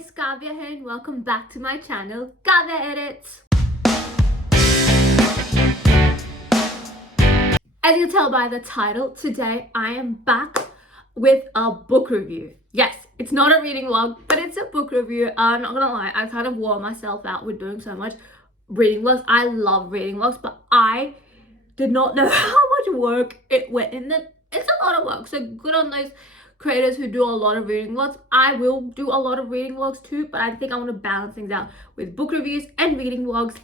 guys, Kavya here and welcome back to my channel, Kavya Edits. As you can tell by the title, today I am back with a book review. Yes, it's not a reading vlog, but it's a book review. I'm not gonna lie, I kind of wore myself out with doing so much reading vlogs. I love reading vlogs, but I did not know how much work it went in it. It's a lot of work, so good on those creators who do a lot of reading vlogs. I will do a lot of reading vlogs too, but I think I want to balance things out with book reviews and reading vlogs.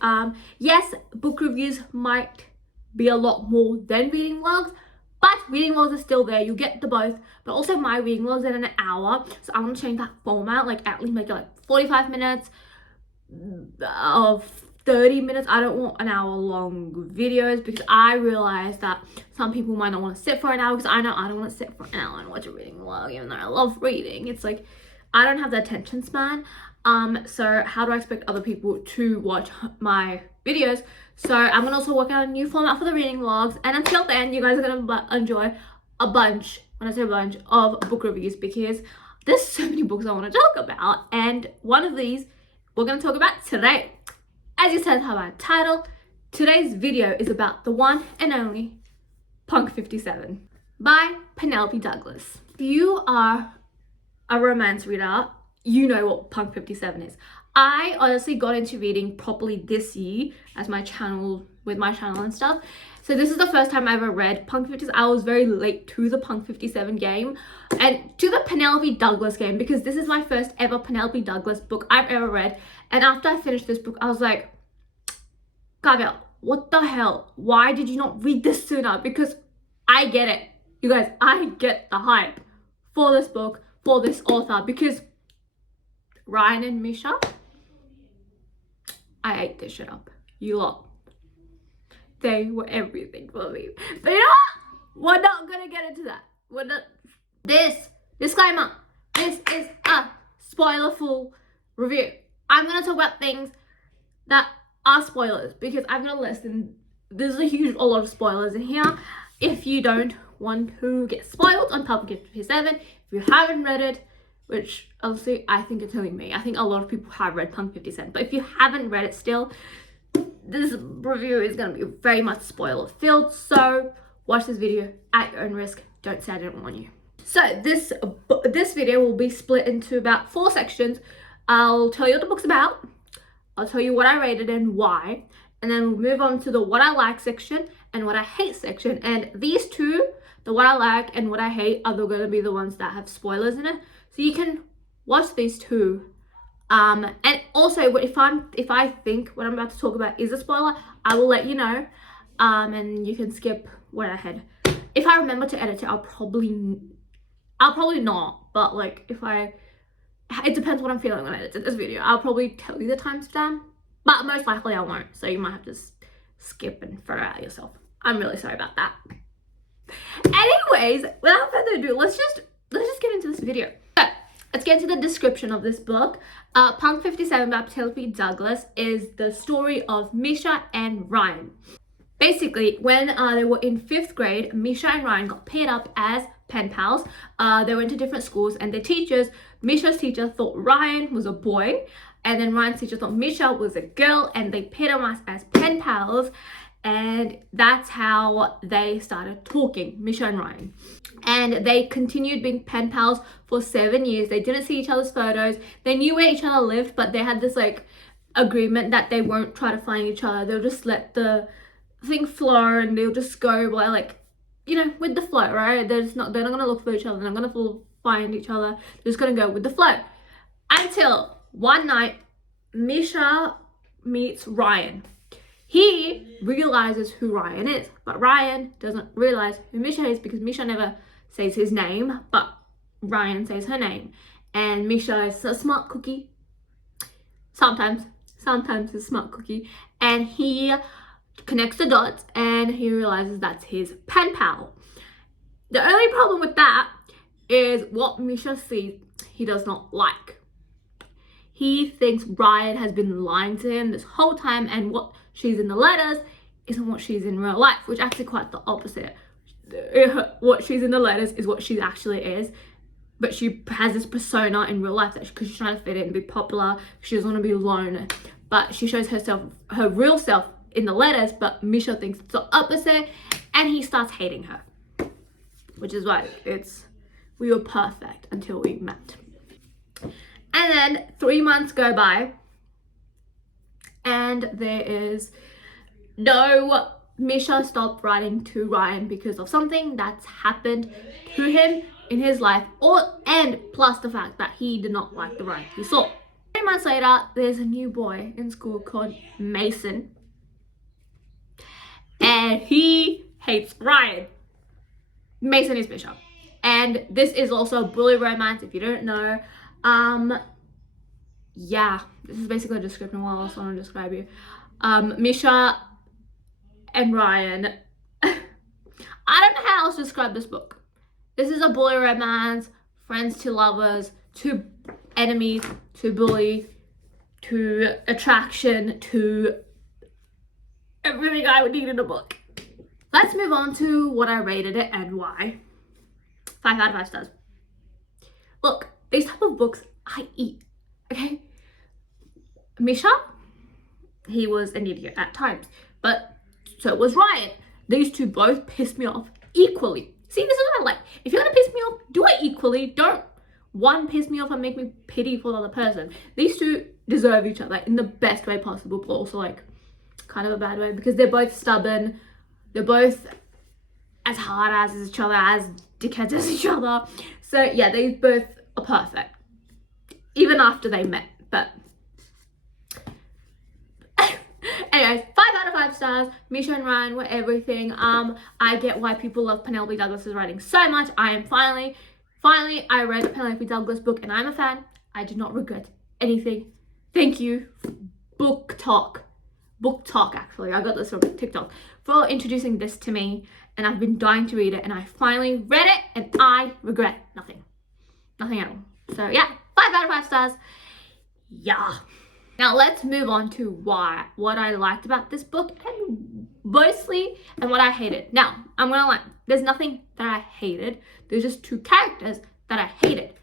Yes, book reviews might be a lot more than reading vlogs, but reading vlogs are still there. You get the both, but also my reading vlogs are an hour, so I want to change that format, like at least make it like 45 minutes of 30 minutes. I don't want an hour long videos because I realize that some people might not want to sit for an hour, because I know I don't want to sit for an hour and watch a reading vlog, even though I love reading. It's like I don't have the attention span. So how do I expect other people to watch my videos? So I'm gonna also work out a new format for the reading vlogs, and until then you guys are gonna enjoy a bunch, when I say a bunch, of book reviews, because there's so many books I want to talk about, and one of these we're gonna talk about today. As you said by the title, today's video is about the one and only Punk 57 by Penelope Douglas. If you are a romance reader, you know what Punk 57 is. I honestly got into reading properly this year with my channel and stuff. So this is the first time I ever read Punk 57. I was very late to the Punk 57 game and to the Penelope Douglas game, because this is my first ever Penelope Douglas book I've ever read. And after I finished this book, I was like, Kavya, what the hell? Why did you not read this sooner? Because I get it. You guys, I get the hype for this book, for this author, because Ryan and Misha, I ate this shit up. You lot. They were everything for me. But you know what? We're not gonna get into that. We're not. This disclaimer, this is a spoilerful review. I'm gonna talk about things that are spoilers, because I've got a list and there's a lot of spoilers in here. If you don't want to get spoiled on Punk 57, if you haven't read it, which honestly I think it's only me, I think a lot of people have read Punk 57, but if you haven't read it still, this review is going to be very much spoiler filled, so watch this video at your own risk. Don't say I didn't warn you. So this video will be split into about 4 sections. I'll tell you what the book's about, I'll tell you what I rated and why, and then we'll move on to the what I like section and what I hate section. And these two, the what I like and what I hate, are going to be the ones that have spoilers in it, so you can watch these two. And also if I think what I'm about to talk about is a spoiler, I will let you know, and you can skip way ahead. If I remember to edit it, I'll probably not, but like it depends what I'm feeling when I edit this video. I'll probably tell you the timestamp, but most likely I won't, so you might have to skip and figure it out yourself. I'm really sorry about that. Anyways, without further ado, let's just get into this video. So let's get into the description of this book. Punk 57 by Penelope Douglas is the story of Misha and Ryan. Basically, when they were in 5th grade, Misha and Ryan got paired up as pen pals. They went to different schools, and their teachers, Misha's teacher thought Ryan was a boy, and then Ryan's teacher thought Misha was a girl, and they paired them as pen pals, and that's how they started talking, Misha and Ryan. And they continued being pen pals for 7 years. They didn't see each other's photos. They knew where each other lived, but they had this like agreement that they won't try to find each other. They'll just let the thing flow, and they'll just go by, like, you know, with the flow, right? They're not gonna look for each other, they're not gonna find each other, they're just gonna go with the flow. Until one night, Misha meets Ryan. He realizes who Ryan is, but Ryan doesn't realize who Misha is, because Misha never says his name, but Ryan says her name. And Misha is a smart cookie. Sometimes a smart cookie. And he connects the dots and he realizes that's his pen pal. The only problem with that is what Misha sees he does not like. He thinks Ryan has been lying to him this whole time, and what she's in the letters isn't what she's in real life, which actually quite the opposite. What she's in the letters is what she actually is. but she has this persona in real life that because she's trying to fit in and be popular, she doesn't want to be alone. But she shows herself, her real self in the letters, but Misha thinks it's the opposite, and he starts hating her. Which is why we were perfect until we met. And then 3 months go by, and there is no, Misha stopped writing to Ryan because of something that's happened to him in his life, and plus the fact that he did not like the Ryan he saw. 3 months later, there's a new boy in school called Mason, and he hates Ryan. Mason is Misha, and this is also a bully romance if you don't know. Yeah, this is basically a description of what else I want to describe you. Misha and Ryan. I don't know how else to describe this book. This is a bully romance, friends to lovers, to enemies, to bully, to attraction, to everything I would need in a book. Let's move on to what I rated it and why. 5 out of 5 stars. Look, these type of books I eat, okay? Misha, he was an idiot at times, but so was Ryan. These two both pissed me off equally. See, this is what I like. If you're gonna piss me off, do it equally. Don't one piss me off and make me pity for the other person. These two deserve each other in the best way possible, but also like kind of a bad way, because they're both stubborn. They're both as hard as each other, as dickheads as each other. So yeah, they both are perfect, even after they met. But anyways, 5 out of 5 stars. Misha and Ryan were everything. I get why people love Penelope Douglas's writing so much. I am finally, I read a Penelope Douglas book, and I'm a fan. I do not regret anything. Thank you, Book Talk actually, I got this from TikTok, for introducing this to me, and I've been dying to read it, and I finally read it, and I regret nothing at all. So yeah, 5 out of 5 stars. Yeah. Now let's move on to what I liked about this book, and mostly, and what I hated. Now, I'm gonna lie, there's nothing that I hated. There's just 2 characters that I hated.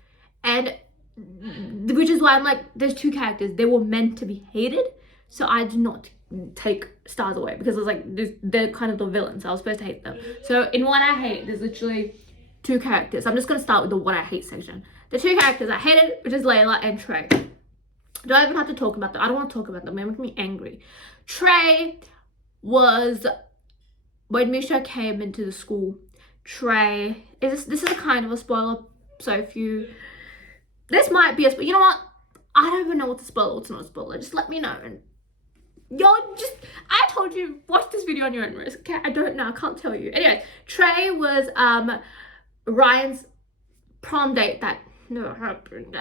And which is why I'm like, there's 2 characters. They were meant to be hated, so I did not take stars away, because I was like, they're kind of the villains. I was supposed to hate them. So in what I hate, there's literally 2 characters. I'm just gonna start with the what I hate section. The 2 characters I hated, which is Layla and Trey. Do I even have to talk about them? I don't want to talk about them. They make me angry. Trey was, when Misha came into the school, Trey, this is a kind of a spoiler, so if you, this might be a spoiler. You know what? I don't even know what's a spoiler, what's not a spoiler. Just let me know. And I told you, watch this video on your own risk. Okay, I don't know, I can't tell you. Anyway, Trey was Ryan's prom date that never happened.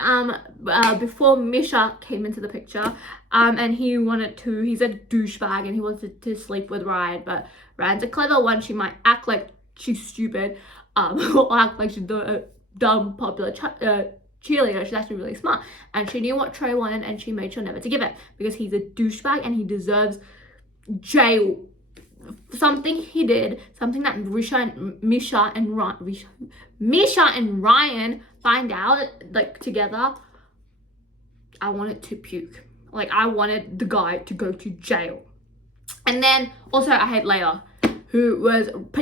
Before Misha came into the picture, and he's a douchebag, and he wanted to sleep with Ryan, but Ryan's a clever one. She might act like she's stupid, or act like she's the dumb popular cheerleader. She's actually really smart, and she knew what Trey wanted, and she made sure never to give it, because he's a douchebag and he deserves jail. Something he did, something that Misha and Ryan find out, like, together, I wanted to puke. Like, I wanted the guy to go to jail. And then also I hate Leia,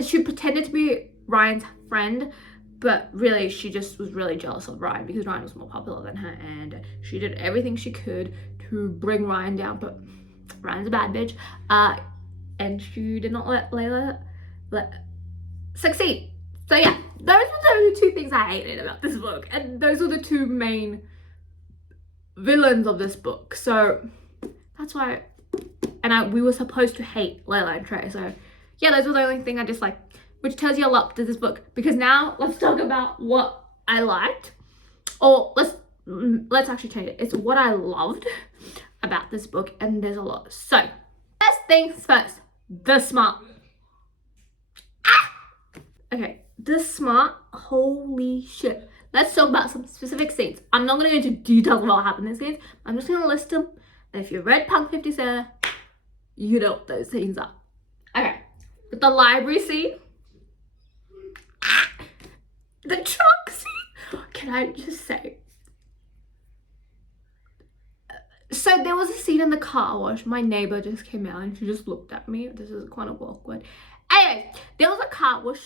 she pretended to be Ryan's friend, but really she just was really jealous of Ryan, because Ryan was more popular than her, and she did everything she could to bring Ryan down, but Ryan's a bad bitch, and she did not let Layla succeed. So yeah, those were the 2 things I hated about this book, and those were the 2 main villains of this book. So that's why, and we were supposed to hate Layla and Trey. So yeah, those were the only thing I disliked, which tells you a lot to this book. Because now let's talk about what I liked, or let's actually change it. It's what I loved about this book, and there's a lot. So first things first, the smart. Okay, the smart, holy shit. Let's talk about some specific scenes. I'm not going to go into details of what happened in these scenes. I'm just going to list them. And if you read Punk 57, you know what those scenes are. Okay, with the library scene, the truck scene. Can I just say, so there was a scene in the car wash. My neighbor just came out and she just looked at me. This is kind of awkward. Anyway, there was a car wash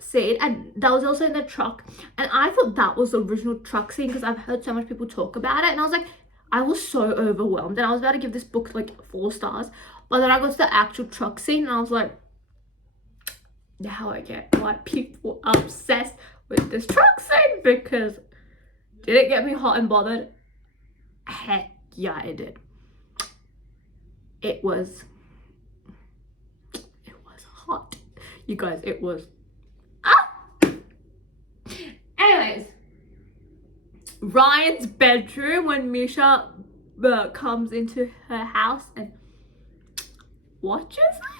scene, and that was also in the truck. And I thought that was the original truck scene because I've heard so much people talk about it. And I was like, I was so overwhelmed. And I was about to give this book like 4 stars. But then I got to the actual truck scene and I was like, now I get why people are obsessed with this truck scene, because did it get me hot and bothered? Heck yeah, it did. It was hot, you guys. It was Anyways, Ryan's bedroom, when Misha comes into her house and watches it.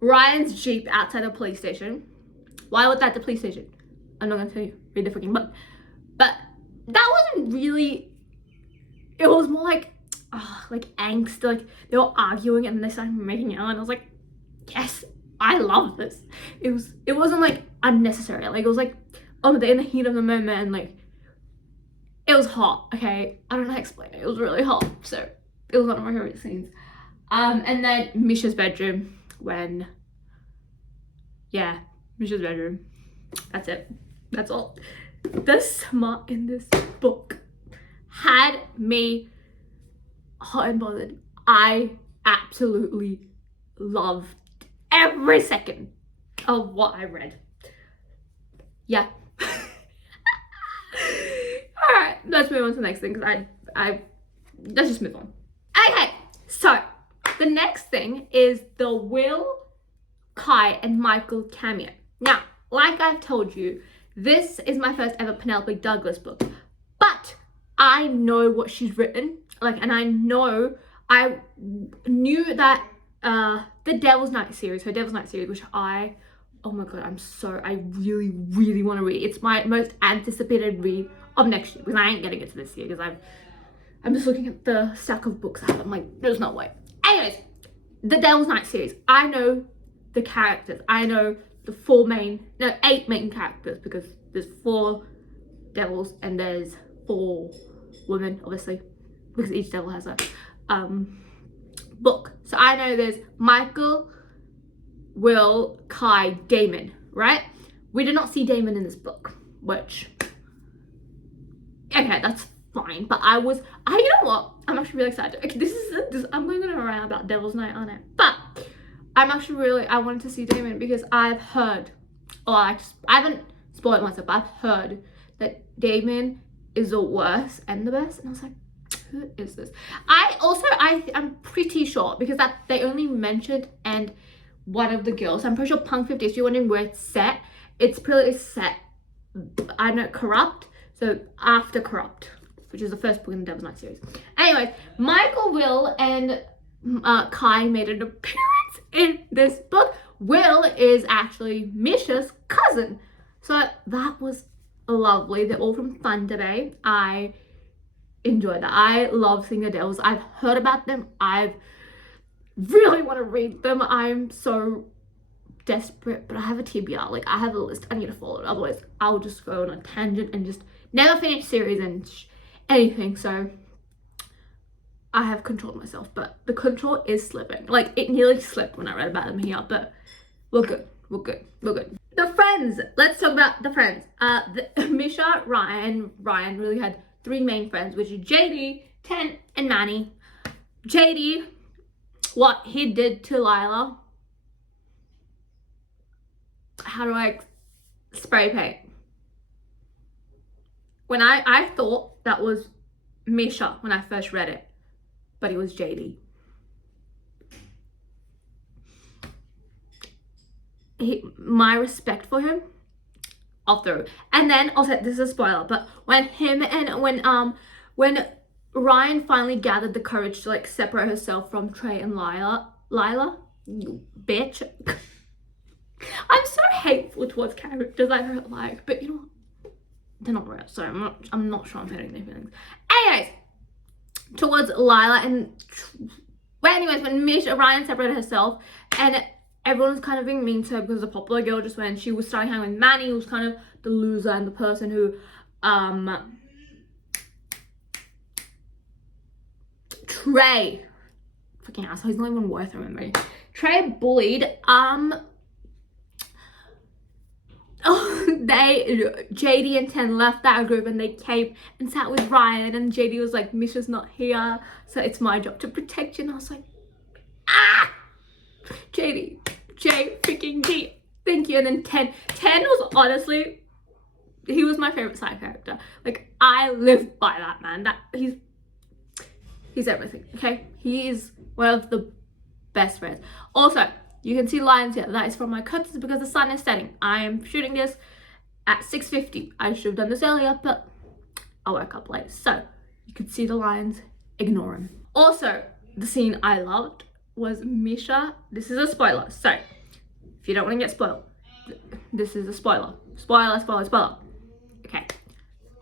Ryan's Jeep outside the police station. Why was that the police station? I'm not gonna tell you. Read the freaking book. But that wasn't really. It was more like angst. Like they were arguing and they started making out, and I was like, yes, I love this. It wasn't like unnecessary. Like it was like, oh, they're in the heat of the moment, and like it was hot. Okay, I don't know how to explain it. It was really hot, so it was one of my favorite scenes. And then Misha's bedroom Misha's bedroom. That's it. That's all. The smut in this book had me hot and bothered. I absolutely loved every second of what I read. Yeah. Alright, let's move on to the next thing, because let's just move on. Okay, so the next thing is the Will, Kai, and Michael cameo. Now, like I've told you, this is my first ever Penelope Douglas book, but I know what she's written, and I knew that the Devil's Night series, which oh my god, I really, really want to read. It's my most anticipated read of next year, because I ain't getting it to this year, because I'm just looking at the stack of books I have. I'm like, there's no way. Anyways, the Devil's Night series, I know the characters. I know the 8 main characters, because there's 4 devils and there's 4 women, obviously, because each devil has a book. So I know there's Michael, Will, Kai, Damon, right? We did not see Damon in this book, which, okay, that's fine. But you know what? I'm actually really excited. Okay, I'm going around about Devil's Night on it, but I'm actually I wanted to see Damon, because I've heard, I haven't spoiled myself, but I've heard that Damon is the worst and the best, and I was like, who is this? I'm pretty sure, because they only mentioned and one of the girls, I'm pretty sure Punk 50, if you're wondering where it's set, it's pretty set, I know, Corrupt, so after Corrupt, which is the first book in the Devil's Night series. Anyways, Michael, Will, and Kai made an appearance in this book. Will is actually Misha's cousin, so that was lovely. They're all from Thunder Bay. I enjoyed that. I love seeing the Devils. I've heard about them. I really want to read them. I'm so desperate, but I have a TBR. I have a list I need to follow. Otherwise, I'll just go on a tangent and just never finish series and anything. So I have controlled myself, but the control is slipping. It nearly slipped when I read about them here, but we're good. The friends. Let's talk about the friends. Misha, Ryan really had 3 main friends, which is JD, Tent, and Manny. JD, what he did to Lila. How do I spray paint? When I thought that was Misha when I first read it, but it was JD. My respect for him, off the road. And then also, this is a spoiler, but when Ryan finally gathered the courage to separate herself from Trey and Lila, you bitch. I'm so hateful towards characters I don't like, but you know what? They're not real, so I'm not sure I'm hurting their feelings. Anyways, towards Lila and when Ryan separated herself, and everyone was kind of being mean to her because the popular girl just went. She was starting hanging with Manny, who was kind of the loser and the person who Trey, fucking asshole, he's not even worth remembering. Trey bullied JD and 10 left that group and they came and sat with Ryan, and JD was like, Misha's not here, so it's my job to protect you. And I was like, J freaking D, thank you. And then 10 was honestly, he was my favorite side character. Like, I live by that man. That he's everything, okay? He is one of the best friends. Also, you can see lines here. That is from my curtains because the sun is setting. I am shooting this at 6:50. I should have done this earlier, but I woke up late. So you can see the lines, ignore them. Also, the scene I loved was Misha. This is a spoiler. So if you don't want to get spoiled, this is a spoiler. Spoiler. Okay.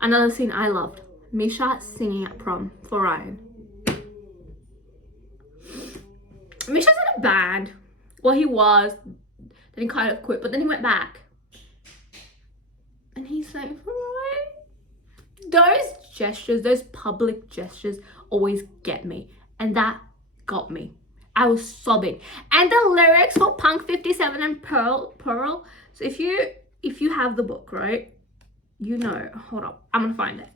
Another scene I loved. Misha singing at prom for Ryan. Misha's in a band. Well, he was. Then he kind of quit, but then he went back. And he's like, Ryan. Those gestures, those public gestures always get me. And that got me. I was sobbing. And the lyrics for Punk 57 and Pearl. So if you have the book, right? You know, hold up, I'm gonna find it.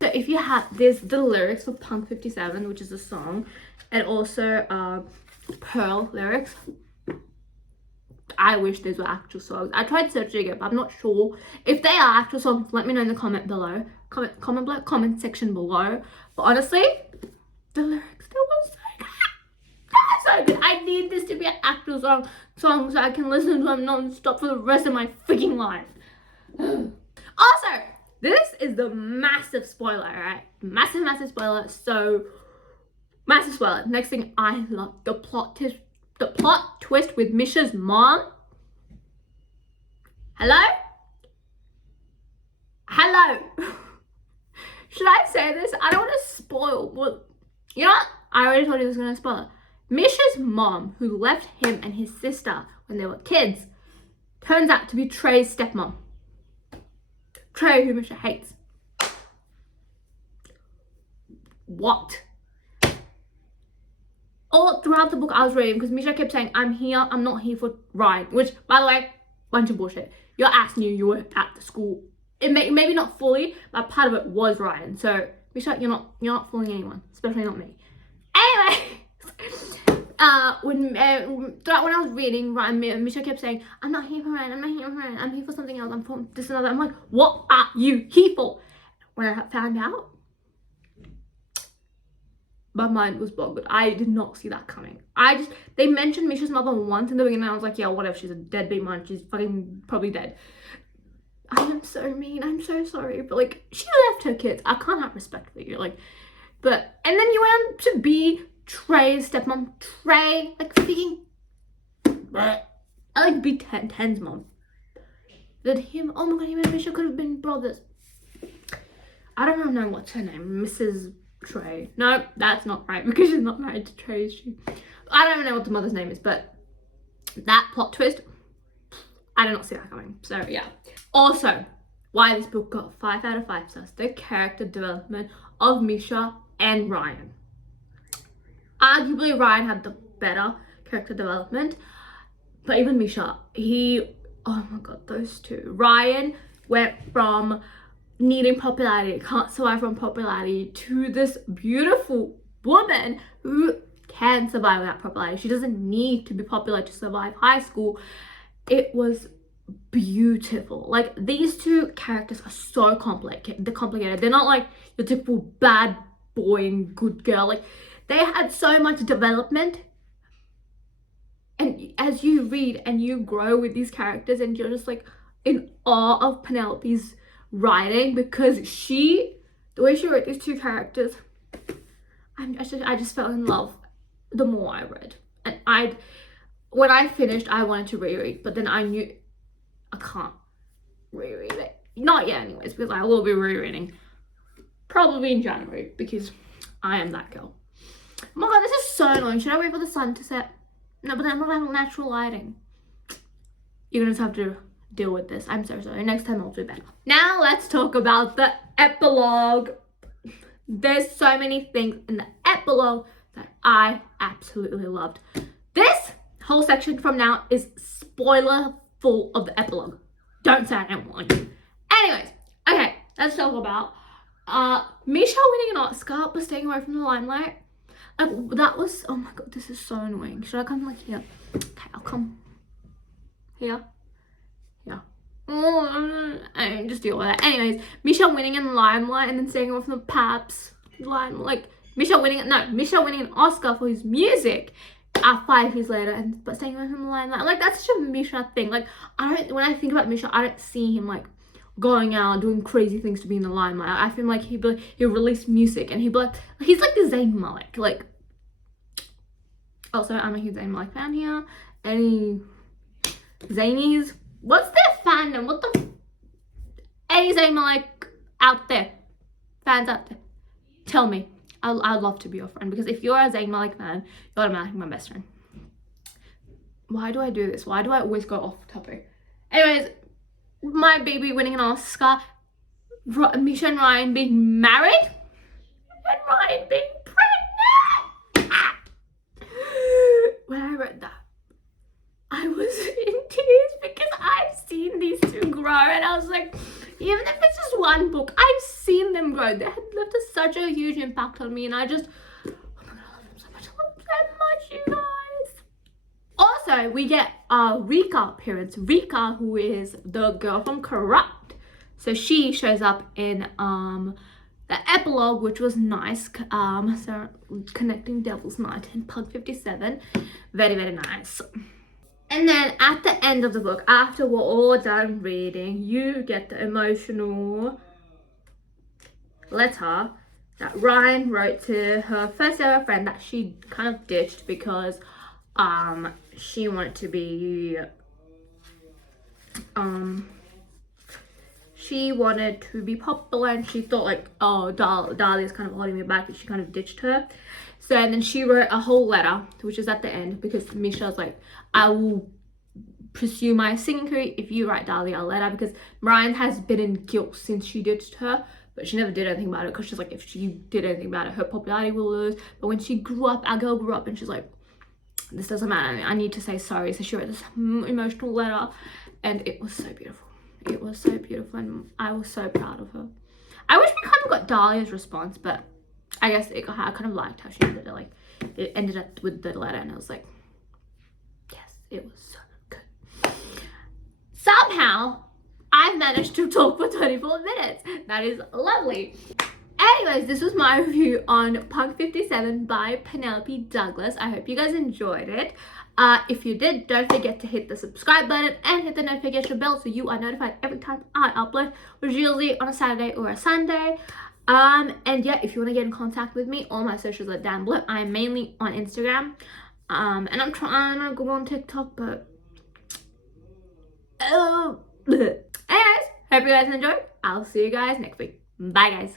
So if you have, there's the lyrics for Punk 57, which is a song, and also Pearl lyrics. I wish these were actual songs. I tried searching it, but I'm not sure. If they are actual songs, let me know in the comment below. Comment section below. But honestly, the lyrics, they were so good. So good. I need this to be an actual song so I can listen to them non-stop for the rest of my freaking life. Also, this is the massive spoiler, right? Massive spoiler. So, massive spoiler. Next thing I love, the plot twist with Misha's mom. Hello? Should I say this? I don't want to spoil. Well, you know what? I already told you I was going to spoil it. Misha's mom, who left him and his sister when they were kids, turns out to be Trey's stepmom. Trey, who Misha hates. What? All throughout the book I was reading, because Misha kept saying, I'm here, I'm not here for Ryan. Which, by the way, bunch of bullshit. Your ass knew you were at the school. Maybe not fully, but part of it was Ryan. So, Misha, you're not fooling anyone, especially not me. Anyway, when I was reading, Misha kept saying, I'm not here for Ryan, I'm here for something else, I'm for this and that. I'm like, what are you here for? When I found out, my mind was boggled. I did not see that coming. They mentioned Misha's mother once in the beginning, and I was like, yeah, whatever, she's a deadbeat mom, she's fucking probably dead. I am so mean, I'm so sorry, but like, she left her kids. I can't have respect for you, like, and then you went on to be Trey's stepmom. Trey, like, freaking, I like be 10's mom. That him, oh my god, him and Misha could have been brothers. I don't even know what's her name, Mrs. Trey. No, that's not right, because she's not married to Trey, is she? I don't even know what the mother's name is, but that plot twist, I did not see that coming. So yeah. Also, why this book got 5 out of 5 stars, the character development of Misha and Ryan. Arguably Ryan had the better character development, but even Misha, oh my god, those two. Ryan went from needing popularity, can't survive on popularity, to this beautiful woman who can survive without popularity. She doesn't need to be popular to survive high school. It was beautiful. Like, these two characters are so complicated. They're not like your typical bad boy and good girl. Like, they had so much development. And as you read and you grow with these characters, and you're just like in awe of Penelope's writing, because the way she wrote these two characters, I just fell in love the more I read. And when I finished, I wanted to reread, but then I knew I can't reread it. Not yet anyways, because I will be rereading probably in January, because I am that girl. Oh my god, this is so annoying. Should I wait for the sun to set? No, but then I'm not having natural lighting. you're gonna just have to deal with this. I'm so sorry. Next time I'll do better. Now let's talk about the epilogue. There's so many things in the epilogue that I absolutely loved. This whole section from now is spoiler full of the epilogue. Don't say I didn't warn you. Anyways, okay, let's talk about Misha winning an Oscar but staying away from the limelight. Like, that was, oh my god, this is so annoying. Should I come like here? Okay, I'll come here. Yeah. Oh, I just deal with it. Anyways, Misha winning in limelight and then staying away from the paps. Like, Misha winning an Oscar for his music 5 years later, but staying away from the limelight. Like, that's such a Misha thing. Like, when I think about Misha, I don't see him like going out doing crazy things to be in the limelight. I feel like he'll release music and he'd be like, he's like the Zayn Malik. Like, also, I'm a huge Zayn Malik fan here. Any Zanies? What's their fandom? What the? Any Zayn Malik out there? Fans out there? Tell me. I'd love to be your friend, because if you're a Zayn Malik fan, you're automatically my best friend. Why do I do this? Why do I always go off topic? Anyways, my baby winning an Oscar, Misha and Ryan being married, and Ryan being pregnant. When I read that, I was in tears because I've seen these two grow, and I was like, even if it's just one book, I've seen them grow. They have left such a huge impact on me, and I just, oh my god, I love them so much. I love them so much, you guys. Also, we get a Rika appearance. Rika, who is the girl from Corrupt. So she shows up in the epilogue, which was nice. So connecting Devil's Night and Pug 57. Very, very nice. And then at the end of the book, after we're all done reading, you get the emotional letter that Ryan wrote to her first ever friend that she kind of ditched because she wanted to be popular, and she thought like, oh, Dahlia's kind of holding me back, and she kind of ditched her. So and then she wrote a whole letter, which is at the end, because Misha's like, I will pursue my singing career if you write Dahlia a letter, because Ryan has been in guilt since she ditched her, but she never did anything about it, because she's like, if she did anything about it, her popularity will lose. But when she grew up, our girl grew up, and she's like, this doesn't matter, I need to say sorry. So she wrote this emotional letter, and it was so beautiful. It was so beautiful, and I was so proud of her. I wish we kind of got Dahlia's response, but I guess I kind of liked how she ended it. Like, it ended up with the letter, and I was like, yes, it was so good. Somehow, I've managed to talk for 24 minutes. That is lovely. Anyways, this was my review on Punk 57 by Penelope Douglas. I hope you guys enjoyed it. If you did, don't forget to hit the subscribe button and hit the notification bell so you are notified every time I upload, which is usually on a Saturday or a Sunday. And yeah, if you want to get in contact with me, all my socials are down below. I'm mainly on Instagram, and I'm trying to go on TikTok, but anyways, hope you guys enjoyed. I'll see you guys next week. Bye guys.